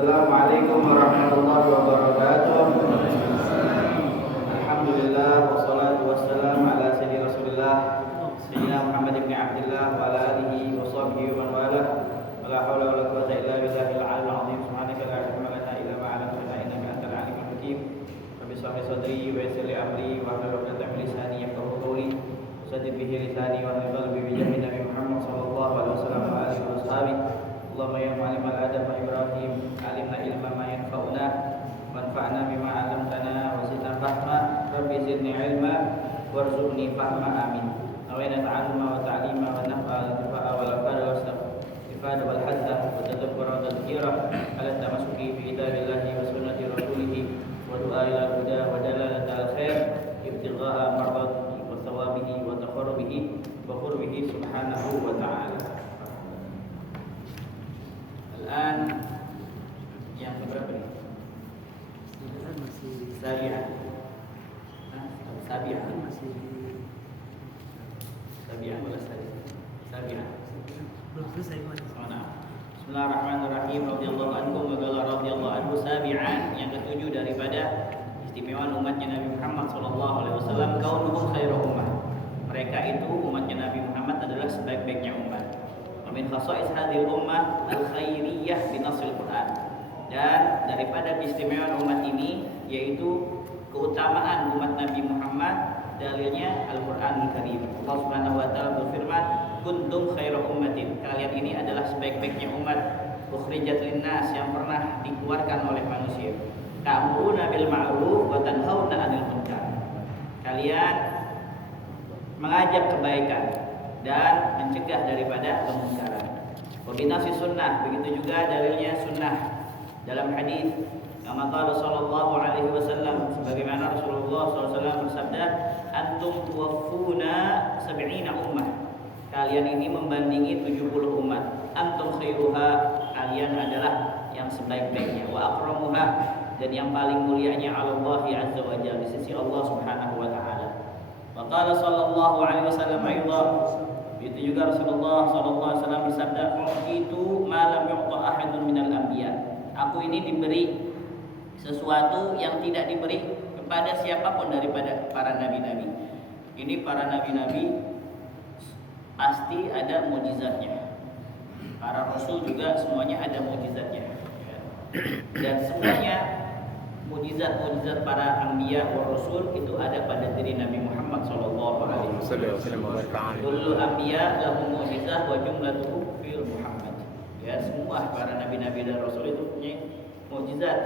Assalamualaikum warahmatullahi wabarakatuh. Alhamdulillah wassalatu wassalamu ala sayyidina Rasulillah sayyidina Muhammad ibn Abdullah wa ala alihi wa sahbihi wa man walah. Wala haula wala quwwata illa billahil aliyyil azim. Subhanaka la ilma lana illa ma 'allamtana innaka antal alimul hakim. Rabbi shrah li sadri wa yassir li amri wa hlul 'uqdatam min lisani yafqahu qawli. Saddid bihi lisani wa hlul 'uqdatam bi jamin Nabi Muhammad sallallahu alaihi wasallam wa alihi wa sahbihi. Allahumma ya mu'allimal Adam wa Ibrahim, alimna ilma ma yanfa'una, wanfa'na bima 'allamtana wa zidna fahma. Rabbi zidni ilma warzuqni fahma, amin. Awayna ta'alluma wa ta'lima wa naf'a al-intifa'a wal afada wa istifada wal hadda wa tadabbura wa tadhkira ala tamasuki fi kitabillahi wa sunnati rasulih wa du'a ila huda wa dalalata al-khair ibtigha'a mardatihi wa thawabihi wa taqarrubihi wa qurbihi subhanahu wa ta'ala. Al-an yang berapa nih? Sabi'ah. Sabi'ah masih Sabi'ah wala Sabi'ah. Belum selesai Mas. Bismillahirrahmanirrahim. Radhiyallahu anhu wa qala radhiyallahu anhu. Sabi'an yang ketujuh daripada istimewaan umatnya Nabi Muhammad sallallahu alaihi wasallam, kaunuhum khairu ummah. Mereka itu umatnya Nabi Muhammad adalah sebaik-baiknya umat. Min khasa'is hadhil ummah al-khairiyah bi nasil Quran. Dan daripada keistimewaan umat ini yaitu keutamaan umat Nabi Muhammad, dalilnya Al-Qur'anul Karim. Allah Subhanahu wa taala berfirman, "Kuntum khairu ummatin." Kalian ini adalah sebaik-baiknya umat, ukhrijat linnas, yang pernah dikeluarkan oleh manusia. Ta'muruna bil ma'ruf wa tanhauna 'anil munkar. Kalian mengajak kebaikan dan mencegah daripada kemungkaran. Wabinasi sunnah, begitu juga dalilnya sunnah dalam hadis kama qala sallallahu alaihi wasallam, sebagaimana Rasulullah SAW bersabda, antum tuwaffuna 70 ummah. Kalian ini membandingi 70 umat. Antum khairuha, kalian adalah yang sebaik-baiknya. Wa akramuha, dan yang paling mulianya Allah azza wa jalla, di sisi Allah Subhanahu wa taala. Wa qala sallallahu alaihi wasallam aidan, itu juga Rasulullah SAW bersabda, itu malam yu'ta ahadun minal anbiya. Aku ini diberi sesuatu yang tidak diberi kepada siapapun daripada para nabi-nabi. Ini para nabi-nabi pasti ada mukjizatnya. Para rasul juga semuanya ada mukjizatnya. Dan semuanya mukjizat-mukjizat para anbiya wa rasul itu ada pada diri Nabi Muhammad sallallahu alaihi wasallam. Kullu anbiya lahum mukjizah wa jumlatuhu fil Muhammad. Ya, semua para nabi-nabi dan rasul itu punya mukjizat.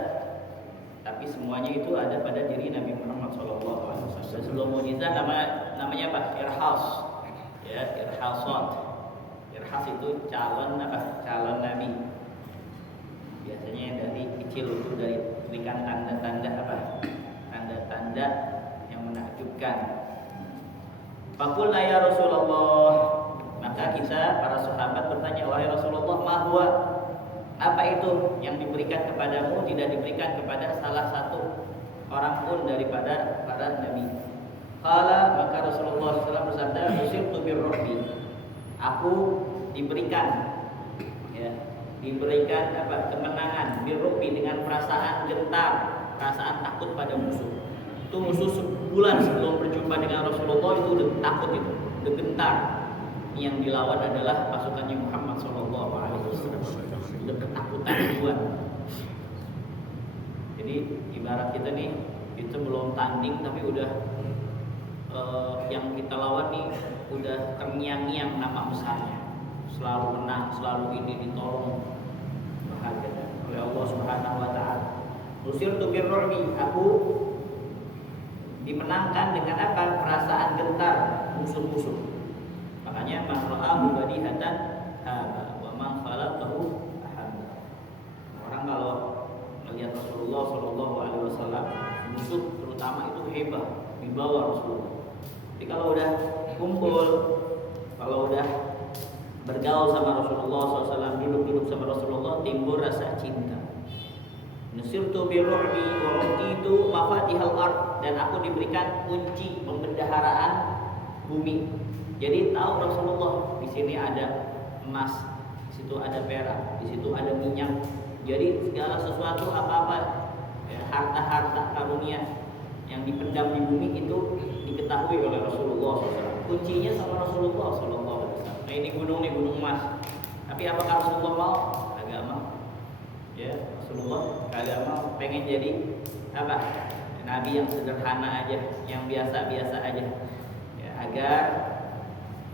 Tapi semuanya itu ada pada diri Nabi Muhammad sallallahu alaihi wasallam. Sebelum mukjizat namanya apa? Irhas. Ya, irhasat. Irhas itu calon apa? Calon nabi. Biasanya dari kecil itu dari berikan tanda-tanda apa? Tanda-tanda yang menakjubkan. Faqulna ya Rasulullah, maka kita para sahabat bertanya, wahai Rasulullah, ma huwa? Apa itu yang diberikan kepadamu tidak diberikan kepada salah satu orang pun daripada para nabi? Qala, maka Rasulullah SAW bersabda, usirtu birruhbi. Aku diberikan, ya, diberikan apa? Kemenangan birruhbi, dengan perasaan gentar, perasaan takut pada musuh. Itu musuh sebulan sebelum berjumpa dengan Rasulullah itu udah takut, itu udah gentar. Yang dilawan adalah pasukannya Muhammad sallallahu alaihi wasallam. Udah ketakutan duluan. Jadi ibarat kita nih, kita belum tanding tapi udah yang kita lawan nih udah terngiang-ngiang nama besarnya. Selalu menang, selalu ini ditolong bahagia oleh Allah Subhanahu wa taala. Usirtu birru'bi, aku dimenangkan dengan apa? Perasaan gentar musuh-musuh. Makanya man ra'ahu badihatan haba wa man khalaqahu ahabba. Orang kalau melihat Rasulullah sallallahu alaihi wasallam, musuh terutama itu hebat, dibawa Rasulullah. Jadi kalau udah kumpul, kalau udah bergaul sama Rasulullah SAW, duduk-duduk sama Rasulullah, timbul rasa cinta. Nusirtu birru'bi wa utitu mafatihal ard, dan aku diberikan kunci pembendaharaan bumi. Jadi tahu Rasulullah, di sini ada emas, di situ ada perak, di situ ada minyak, Jadi segala sesuatu apa-apa ya, harta-harta karunia yang dipendam di bumi itu diketahui oleh Rasulullah SAW. Kuncinya sama Rasulullah SAW. Nah ini gunung emas. Tapi apakah Rasulullah mau? Agak mau. Ya Rasulullah kagak mau. Pengen jadi apa? Nabi yang sederhana aja, yang biasa-biasa aja. Ya, agar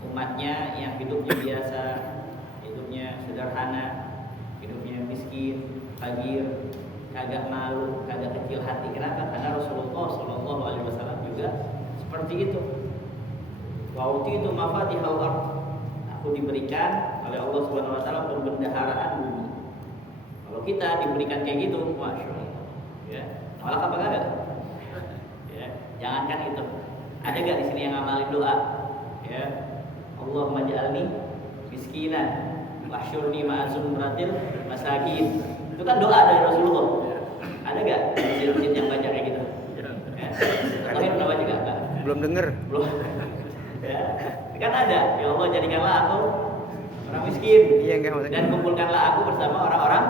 umatnya yang hidupnya biasa, hidupnya sederhana, hidupnya miskin, fakir, kagak malu, kagak kecil hati. Kenapa? Karena Rasulullah Shallallahu Alaihi Wasallam juga seperti itu. Wauti itu mafatihal ardh. Aku diberikan oleh Allah Subhanahu Wa Taala perbendaharaan bumi. Kalau kita diberikan kayak gitu, masya Allah. Ya, nolak apa enggak? Ya, jangankan itu. Ada gak di sini yang ngamalin doa? Ya, Allahumma ja'alni miskinan wahsyurni ma'azum beratil masakin. Itu kan doa dari Rasulullah. Ada gak masjid-masjid yang baca kayak gitu? Ya. Tauhid pernah baca gak? Belum denger. Belum. Ya. Kan ada. Ya Allah jadikanlah aku orang miskin. Iya, enggak maksudnya. Dan kumpulkanlah aku bersama orang-orang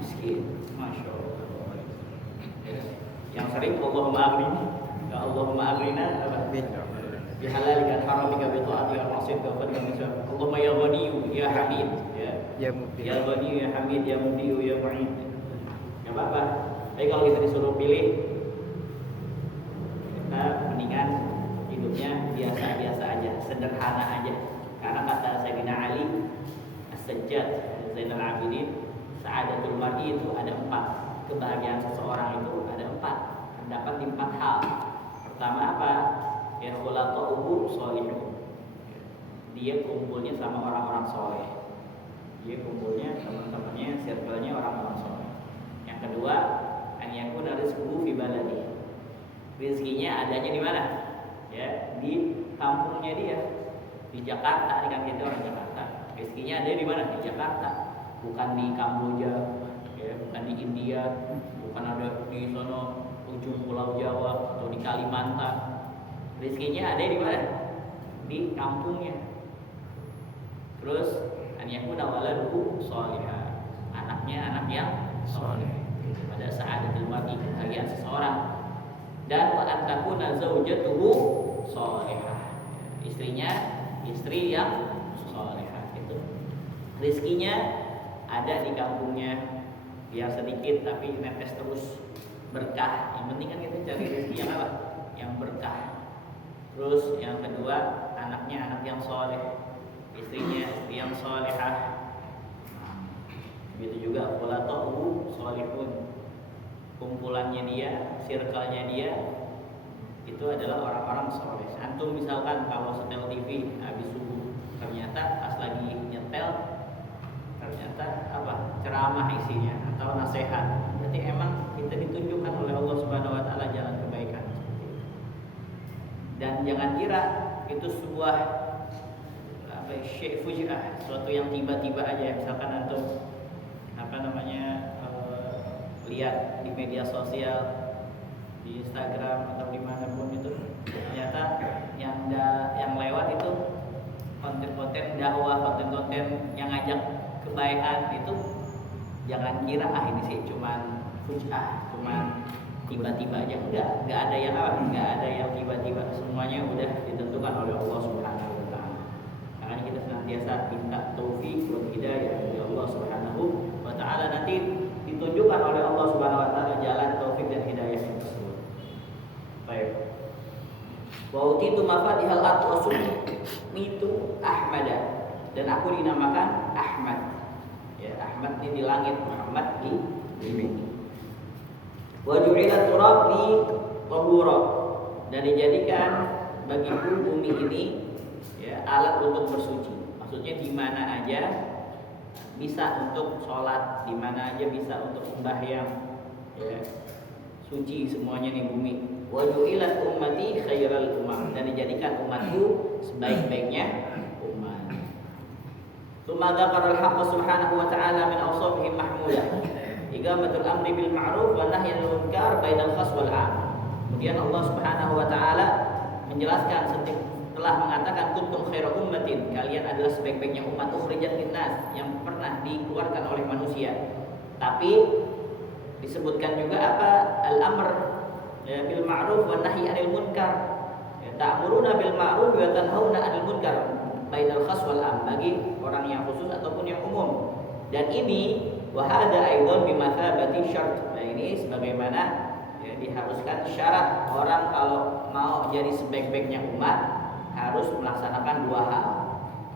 miskin. Masya Allah. Ya. Yang sering Allahumma aghnini. Ya Allahumma aghnina apa? Bihalalika haramika bi ta'atika wa ma'siyaka wa fadlika min syarrika. Allahumma ya ghaniyyu ya hamid. Ya Mubin. ya ghaniyyu ya hamid ya mubdiyu ya mu'id. Enggak apa-apa. Tapi kalau kita disuruh pilih, kita mendingan hidupnya biasa-biasa aja, sederhana aja. Karena kata Sayyidina Ali As-Sajjad Zainal Abidin, sa'adatul mar'i itu ada 4. Kebahagiaan seseorang itu ada 4. Terdapat di 4 hal. Pertama apa? Ya khulaqa'uhu sholihun. Dia kumpulnya sama orang-orang soleh. Dia kumpulnya teman-temannya, circle-nya orang-orang soleh. Yang kedua, an yakuna rizquhu fi baladi. Rezekinya adanya di mana? Ya, di kampungnya dia. Di Jakarta, kan kita orang Jakarta. Rezekinya ada di mana? Di Jakarta. Bukan di Kamboja, ya, bukan di India, bukan ada di sono ujung Pulau Jawa atau di Kalimantan. Rezekinya ada di mana? Di kampungnya. Terus an yakuna waladuhu sholihah. Anaknya anak yang soleh. Pada sa'adatul mar'i, kebahagiaan seseorang. Dan wa an takuna zaujatuhu sholihah. Istrinya istri yang sholihah itu. Rezekinya ada di kampungnya, biar sedikit tapi netes terus, berkah. Yang penting kan kita cari rezeki yang apa? Yang berkah. Terus yang kedua, anaknya anak yang soleh, istrinya istri yang solehah. Begitu juga khulaqa'uhu sholihun. Kumpulannya dia, circle-nya dia itu adalah orang-orang soleh. Antum misalkan kalau setel TV habis subuh, ternyata pas lagi nyetel ternyata apa? Ceramah isinya atau nasihat. Berarti emang kita ditunjukkan oleh Allah Subhanahu Wa Taala jalan kebaikan. Dan jangan kira itu sebuah apa syai' fuji'ah, sesuatu yang tiba-tiba aja. Misalkan antum lihat di media sosial, di Instagram atau dimanapun itu, ternyata yang lewat itu konten-konten dakwah, konten-konten yang ngajak kebaikan itu, jangan kira ini sih cuman fuji'ah, cuman tiba-tiba aja. Enggak ada yang apa? Enggak ada yang tiba-tiba. Semuanya udah ditentukan oleh Allah Subhanahu Wa Taala. Makanya kita senantiasa minta taufik dan hidayah dari Allah Subhanahu Wa Taala. Nanti ditunjukkan oleh Allah Subhanahu Wa Taala jalan taufik dan hidayah tersebut. Baik. Wa utitu mafatihal ardh wa itu Ahmad, dan aku dinamakan Ahmad. Ya, Ahmad ini di langit, Muhammad di bumi. Wa ju'ilat turab li tahura, dan dijadikan bagiku bumi ini ya alat untuk bersuci. Maksudnya di mana aja bisa untuk sholat, di mana aja bisa untuk sembahyang, ya, suci semuanya nih bumi. Wa ju'ilat ummati khairal umam, dan dijadikan umatku sebaik-baiknya umat. Tsumma dzakara al-haqq subhanahu wa ta'ala min awsafihim mahmudah. Iqamatul amri bil ma'ruf wa nahyil munkar bainal khas wal 'am. Kemudian Allah Subhanahu wa taala menjelaskan telah mengatakan kuntum khairu ummatin, kalian adalah sebaik-baiknya umat ukhrijat linnas, yang pernah dikeluarkan oleh manusia. Tapi disebutkan juga apa? Al-amr ya, bil ma'ruf wa nahi 'anil munkar. Ya, ta'muruna bil ma'ruf wa tanhauna 'anil munkar. Bainal khas wal 'am, bagi orang yang khusus ataupun yang umum. Dan ini wa hadza aidan bi mathabati syart. Nah, ini sebagaimana ya, diharuskan syarat orang kalau mau jadi sebaik-baiknya umat harus melaksanakan dua hal.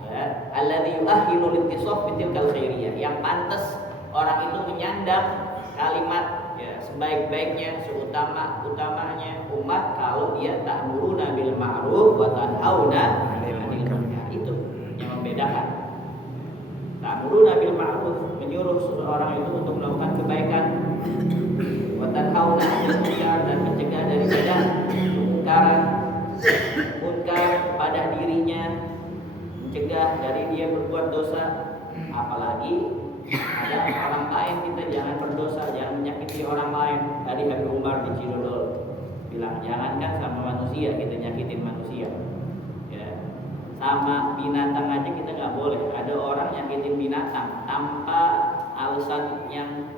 Ya, alladzi yu'ahhilu lintisaf bitilkal khairiyah, yang pantas orang itu menyandang kalimat ya sebaik-baiknya, seutamanya umat kalau dia ta'muruna bil ma'ruf wa tanhauna 'anil munkar. Itu yang membedakan. Ta'muruna bil ma'ruf, menyuruh seseorang itu untuk melakukan kebaikan, wa tanhauna 'anil munkar, dan mencegah daripada kemungkaran, munkar pada dirinya, mencegah dari dia berbuat dosa. Apalagi ada orang lain, kita jangan berdosa, jangan menyakiti orang lain. Tadi Habib Umar di Cidodol bilang, jangankan sama manusia kita nyakitin manusia ya, sama binatang aja kita nggak boleh. Ada orang nyakitin binatang tanpa alasan yang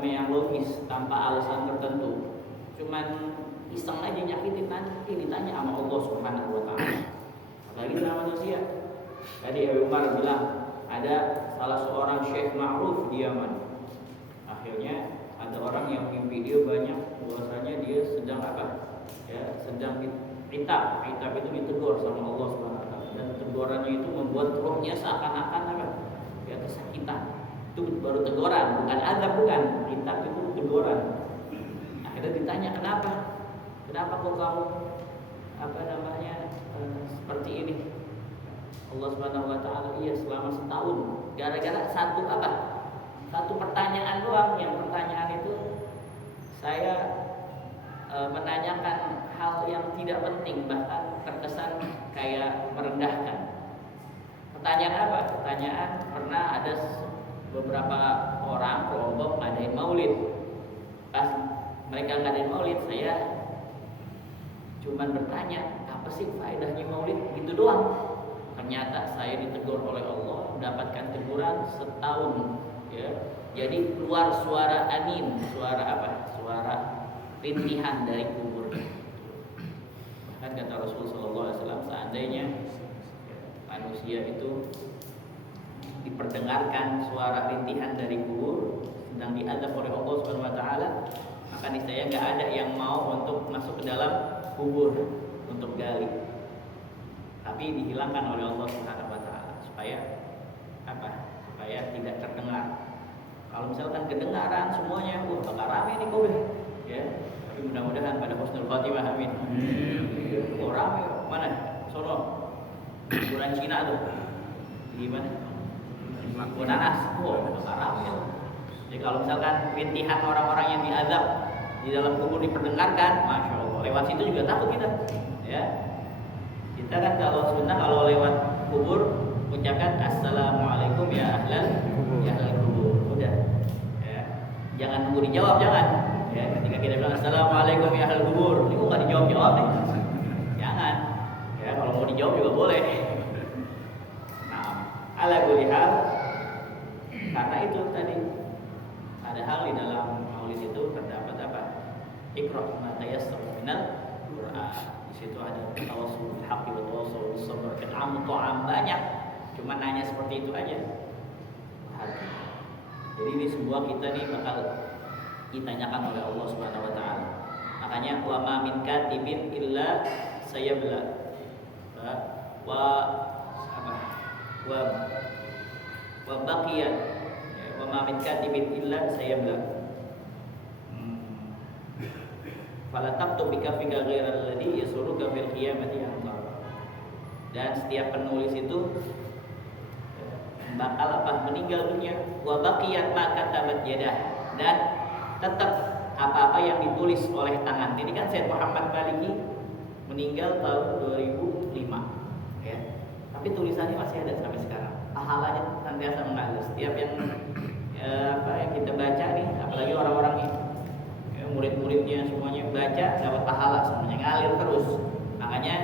yang logis, tanpa alasan tertentu, cuman iseng aja nyakitin, nanti ditanya sama Allah Subhanahu wa ta'ala. Apalagi sama manusia. Tadi Habib Umar bilang, ada salah seorang syekh ma'ruf di Yaman. Akhirnya ada orang yang mimpi dia banyak, bahwasanya dia sedang apa? Ya, sedang diitab. Itab itu ditegur sama Allah Subhanahu wa taala. Dan tegurannya itu membuat rohnya seakan-akan apa? Ya, kesakitan. Itu baru teguran, bukan azab, bukan. Itab itu teguran. Akhirnya ditanya, kenapa? Kenapa kok kamu seperti ini? Allah Subhanahu wa taala, iya selama setahun gara-gara satu pertanyaan doang. Yang pertanyaan itu saya menanyakan hal yang tidak penting, bahkan terkesan kayak merendahkan. Pertanyaan apa? Pertanyaan, pernah ada beberapa orang kelompok ngadain maulid. Pas mereka ngadain maulid, saya cuman bertanya, apa sih faedahnya maulid? Gitu doang. Ternyata saya ditegur oleh Allah, mendapatkan teguran setahun ya. Jadi keluar suara anin, suara apa? Suara rintihan dari kubur. Bahkan kata Rasul sallallahu alaihi wasallam, seandainya manusia itu diperdengarkan suara rintihan dari kubur sedang diazab oleh Allah Subhanahu wa taala, maka niscaya enggak ada yang mau untuk masuk ke dalam kubur untuk gali. Tapi dihilangkan oleh Allah Subhanahu wa taala supaya apa? Supaya tidak terdengar. Kalau misalkan kedengaran semuanya, bakal rame nih kubur. Ya. Tapi mudah-mudahan pada husnul khotimah, amin. Oh, rame mana? Sono. Kuburan Cina tuh. Di mana? Bonanas. Oh, bakal rame. Jadi kalau misalkan rintihan orang-orang yang diazab di dalam kubur diperdengarkan, masya Allah, lewat situ juga takut kita. Ya. Kita kan kalau sunnah kalau lewat kubur ucapkan assalamualaikum ya ahlal kubur. Udah. Ya. Jangan nunggu dijawab, jangan. Ya, ketika kita bilang assalamualaikum ya ahlal kubur, ini kok enggak dijawab-jawab nih? Jangan. Ya, kalau mau dijawab juga boleh. Nah, ala kulli hal, karena itu tadi ada hal di dalam maulid itu terdapat apa? Iqra ma tayassara minal Qur'an. Di situ ada tawassul bil haqqi wa tawassul bis sabr. Ta'am banyak. Cuma nanya seperti itu aja. Jadi ini semua kita nih bakal ditanyakan oleh Allah Subhanahu wa taala. Makanya wa ma min katibin illa sayabla. Wa baqiya. Wa ma min katibin illa sayabla. Fala taktub bika fika ghairal ladzi yasuruka fil qiyamati antar. Dan setiap penulis itu bakal meninggal dunia. Wa baqiyat ma katabat yadah, dan tetap apa-apa yang ditulis oleh tangan. Ini kan Syed Muhammad Maliki meninggal tahun 2005 ya. Tapi tulisannya masih ada sampai sekarang. Pahalanya senantiasa mengalir. Setiap yang yang kita baca nih, apalagi orang-orang ini murid-muridnya semuanya baca dapat pahala, semuanya ngalir terus. Makanya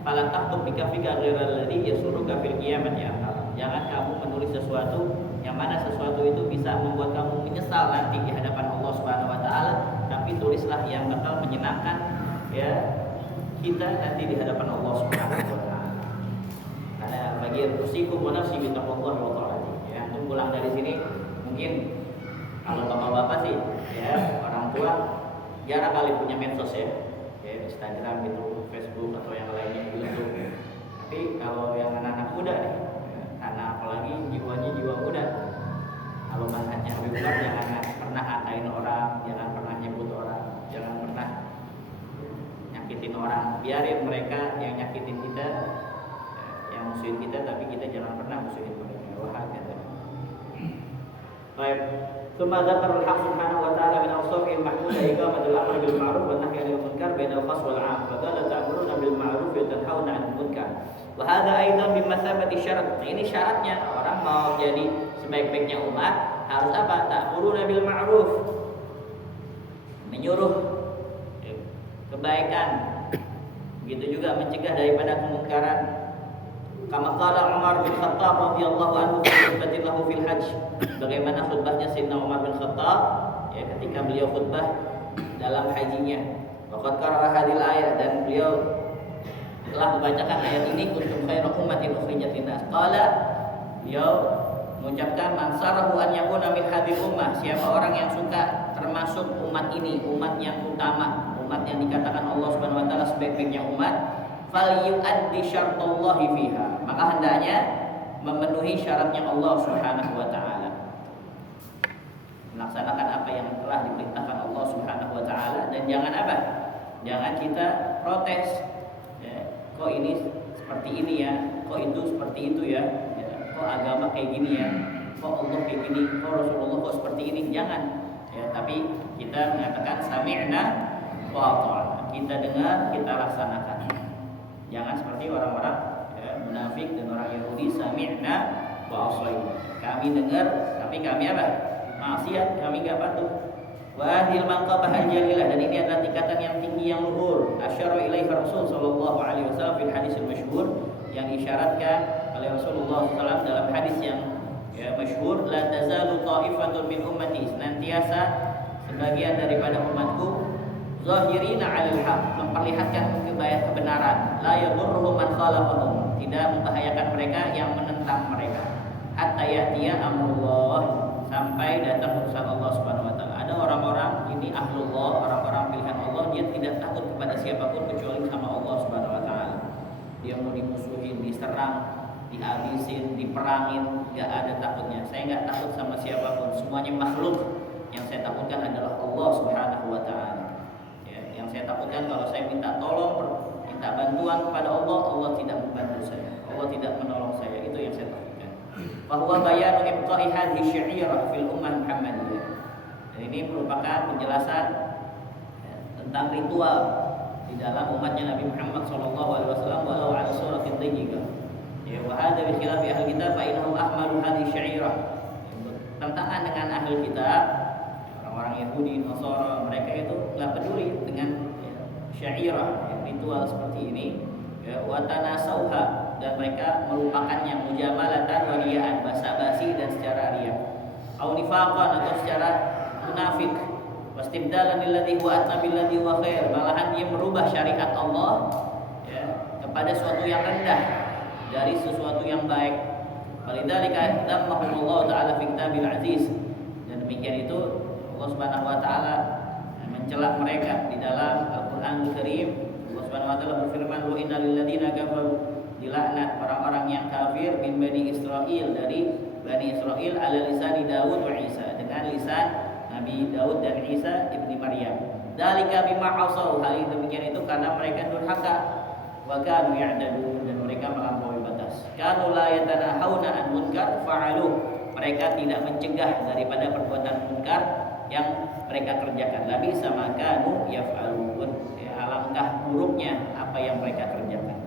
fala taktub bika fika ghairal ladzi yasuruka fil qiyamati. Jangan kamu menulis sesuatu yang mana sesuatu itu bisa membuat kamu menyesal nanti di hadapan Allah Subhanahu wa taala, tapi tulislah yang bakal menyenangkan ya kita nanti di hadapan Allah Subhanahu wa taala. Karena bagi usikum wa nafsi bi taqwallahi wa ta'ati. Ya, untuk pulang dari sini mungkin kalau bapak-bapak sih ya orang tua jarang kali punya medsos ya. Ya, Instagram gitu, Facebook atau yang lainnya YouTube. Tapi kalau yang anak-anak muda nih, karena apalagi jiwanya jiwa muda, kalau manhajnya lebih benar, jangan pernah ngatain orang, jangan pernah nyebut orang, jangan pernah nyakitin orang. Biarin mereka yang nyakitin kita, yang musuhin kita, tapi kita jangan pernah musuhin mereka. Wah, kata. Baik. ثم ذكر الحق سبحانه وتعالى من أوصافه المحمودة إقامة الأمر بالمعروف والنهي عن المنكر بين الخاص والعام فقال تأمرون بالمعروف وتنهون عن المنكر وهذا أيضا بمثابة الشرط. Ini syaratnya orang mau jadi sebaik-baiknya umat harus apa? Ta'muruna bil ma'ruf, menyuruh kebaikan, begitu juga mencegah daripada kemungkaran. Kama qala Umar bin Khattab radhiyallahu anhu fi khutbatin lahu fil hajj. Bagaimana khutbahnya Sayyidina Umar bin Khattab ya ketika beliau khutbah dalam hajinya. Waqad qara'a hadhil ayat, dan beliau telah membacakan ayat ini kuntum khairu ummatin ukhrijat linnas. Qala, beliau mengucapkan man sarahu an yakuna min hadhil ummah, siapa orang yang suka termasuk umat ini, umat yang utama, umat yang dikatakan Allah Subhanahu wa taala sebaik-baiknya umat, falyu'addi syartallahi fiha, maka hendaknya memenuhi syaratnya Allah Subhanahu wa taala, melaksanakan apa yang telah diperintahkan Allah Subhanahu wa taala. Dan jangan apa? Jangan kita protes ya, kok ini seperti ini ya, kok itu seperti itu ya, kok agama kayak gini ya, kok Allah kayak gini, kok Rasulullah kok seperti ini. Jangan ya, tapi kita mengatakan sami'na wa ata'na, kita dengar, kita laksanakan. Jangan seperti orang-orang ya, munafik dan orang Yahudi, sami'na wa asaina, kami dengar tapi kami apa? Maksiat, kami enggak patuh. Wa hadhil manqabah al-jalilah, dan ini adalah tingkatan yang tinggi yang luhur. Asyara ilaihi Rasul sallallahu alaihi wasallam fil hadis al-masyhur, yang disyaratkan oleh Rasulullah SAW dalam hadis yang ya, masyhur, la tazalu ta'ifatun min ummati, senantiasa sebagian daripada umatku zahirina 'alal haq, memperlihatkan kebenaran, la yadurruhum man khalafahum, tidak membahayakan mereka yang menentang mereka, hatta ya'tiya amrullah, sampai datang urusan Allah Subhanahu wa taala. Ada orang-orang ini ahlullah, orang-orang pilihan Allah, dia tidak takut kepada siapapun kecuali sama Allah Subhanahu wa taala. Dia mau dimusuhin, diserang, dihabisin, diperangin, enggak ada takutnya. Saya enggak takut sama siapapun, semuanya makhluk. Yang saya takutkan adalah Allah Subhanahu wa taala. Yang saya takutkan kalau saya minta tolong, minta bantuan kepada Allah, Allah tidak membantu saya, Allah tidak menolong saya. Itu yang saya takutkan. Bahwa bayanu ibqa'i hadhihi syi'irah fil ummah Muhammadiyah. Dan ini merupakan penjelasan tentang ritual di dalam umatnya Nabi Muhammad sallallahu alaihi wasallam, walau ala suratin dayyiqah. Ya, wa hadza bi khilafi ahli kitab fa innahum ahmalu hadhihi syi'irah. Tentangan dengan ahli kitab, orang Yahudi, Nasara, mereka itu enggak peduli dengan syairah, ritual seperti ini, ya, wa tanasauha, dan mereka melupakannya, mujamalatan wa riya'an, basa-basi dan secara riya, au nifaqan, atau secara munafik, wastibdalan lilladzi huwa atna billadzi huwa khair, malahan dia merubah syariat Allah ya, kepada sesuatu yang rendah dari sesuatu yang baik. Walidzalika dammahumullahu ta'ala fi kitabil aziz, dan demikian itu Allah Subhanahu wa taala mencela mereka di dalam Al-Qur'anul Karim. Allah Subhanahu wa taala berfirman, "Wa innal ladzina kafaru", dilaknat orang-orang yang kafir, min Bani Israil, dari Bani Israil, ala lisani Daud wa Isa, dengan lisan Nabi Daud dan Isa ibni Maryam. Dzalika bima asaw, hal itu demikian itu karena mereka durhaka, wa kanu ya'tadun, dan mereka melampaui batas. Kanu la yatanahawna an munkar fa'aluh, mereka tidak mencegah daripada perbuatan munkar yang mereka kerjakan. Labi sama kanu yaf'alun, ya, alangkah buruknya apa yang mereka kerjakan.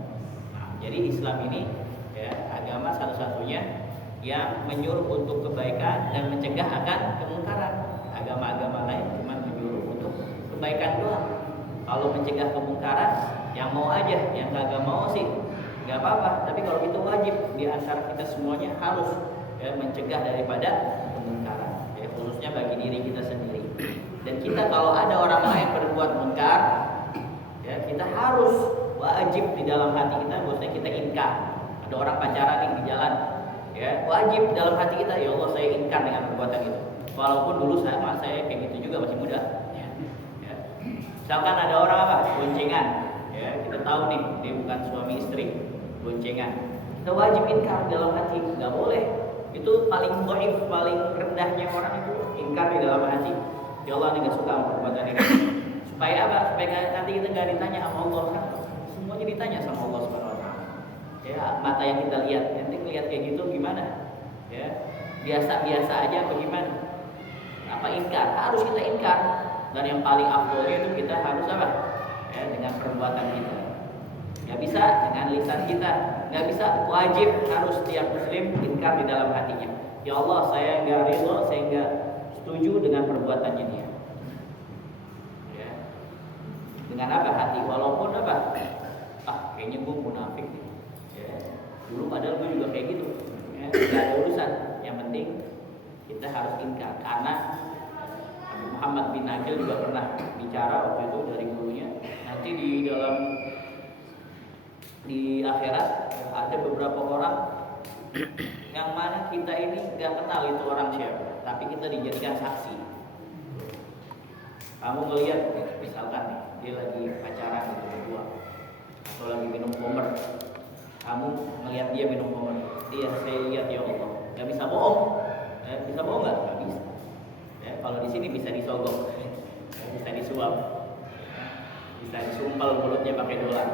Nah, jadi Islam ini ya, agama satu-satunya yang menyuruh untuk kebaikan dan mencegah akan kemungkaran. Agama-agama lain cuma menyuruh untuk kebaikan doang. Kalau mencegah kemungkaran, yang mau aja, yang kagak mau sih nggak apa-apa. Tapi kalau itu wajib di antara kita semuanya harus ya, mencegah daripada kemungkaran, ya, khususnya bagi diri kita sendiri. Dan kita kalau ada orang lain berbuat munkar, ya, kita harus wajib di dalam hati kita, maksudnya kita inkar. Ada orang pacaran nih di jalan, ya, wajib dalam hati kita, ya Allah saya inkar dengan perbuatan itu. Walaupun dulu saya kayak gitu juga, masih muda. Ya. Ya. Misalkan ada orang apa, boncengan, ya, kita tahu nih dia bukan suami istri, boncengan. Kita wajib inkar dalam hati, nggak boleh. Itu paling dhaif, paling rendahnya orang itu ingkar di dalam hati. Ya Allah, ini nggak suka perbuatan ini. Supaya apa? Supaya nanti kita nggak ditanya sama Allah kan? Semuanya ditanya sama Allah Subhanahu Wa Taala. Ya, mata yang kita lihat, nanti lihat kayak gitu gimana? Ya, biasa-biasa aja apa gimana? Apa ingkar? Harus kita ingkar. Dan yang paling afdolnya itu kita harus apa? Ya, dengan perbuatan kita. Nggak bisa dengan lisan kita, nggak bisa, wajib harus setiap muslim ingkar di dalam hatinya. Ya Allah, saya nggak ridho, saya nggak setuju dengan perbuatannya dia. Ya. Dengan apa hati? Walaupun apa? Kayaknya gue munafik nih. Ya. Dulu padahal gue juga kayak gitu. Ya. Nggak ada urusan. Yang penting kita harus ingkar. Karena Nabi Muhammad bin Nabil juga pernah bicara waktu itu dari gurunya. Nanti di akhirat ada beberapa orang yang mana kita ini nggak kenal itu orang siapa, tapi kita dijadikan saksi. Kamu ngelihat, misalkan nih, dia lagi pacaran gitu berdua, atau lagi minum homer. Kamu ngelihat dia minum homer, dia saya lihat ya Allah, nggak bisa bohong, bisa bohong nggak bisa. Ya, kalau di sini bisa disogok, bisa disuap, bisa disumpal mulutnya pakai dolar.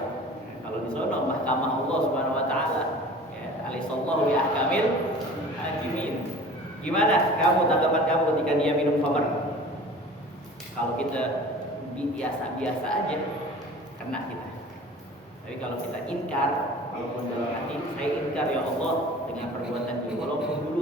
Kalau di sono mahkamah Allah Subhanahu Wa Taala, ya, alisallahu bi ahkamil hakimin. Gimana kamu, tanggapan kamu ketika dia minum khamr? Kalau kita biasa-biasa aja, kena kita. Tapi kalau kita ingkar, walaupun dalam hati saya ingkar ya Allah dengan perbuatan itu, walaupun dulu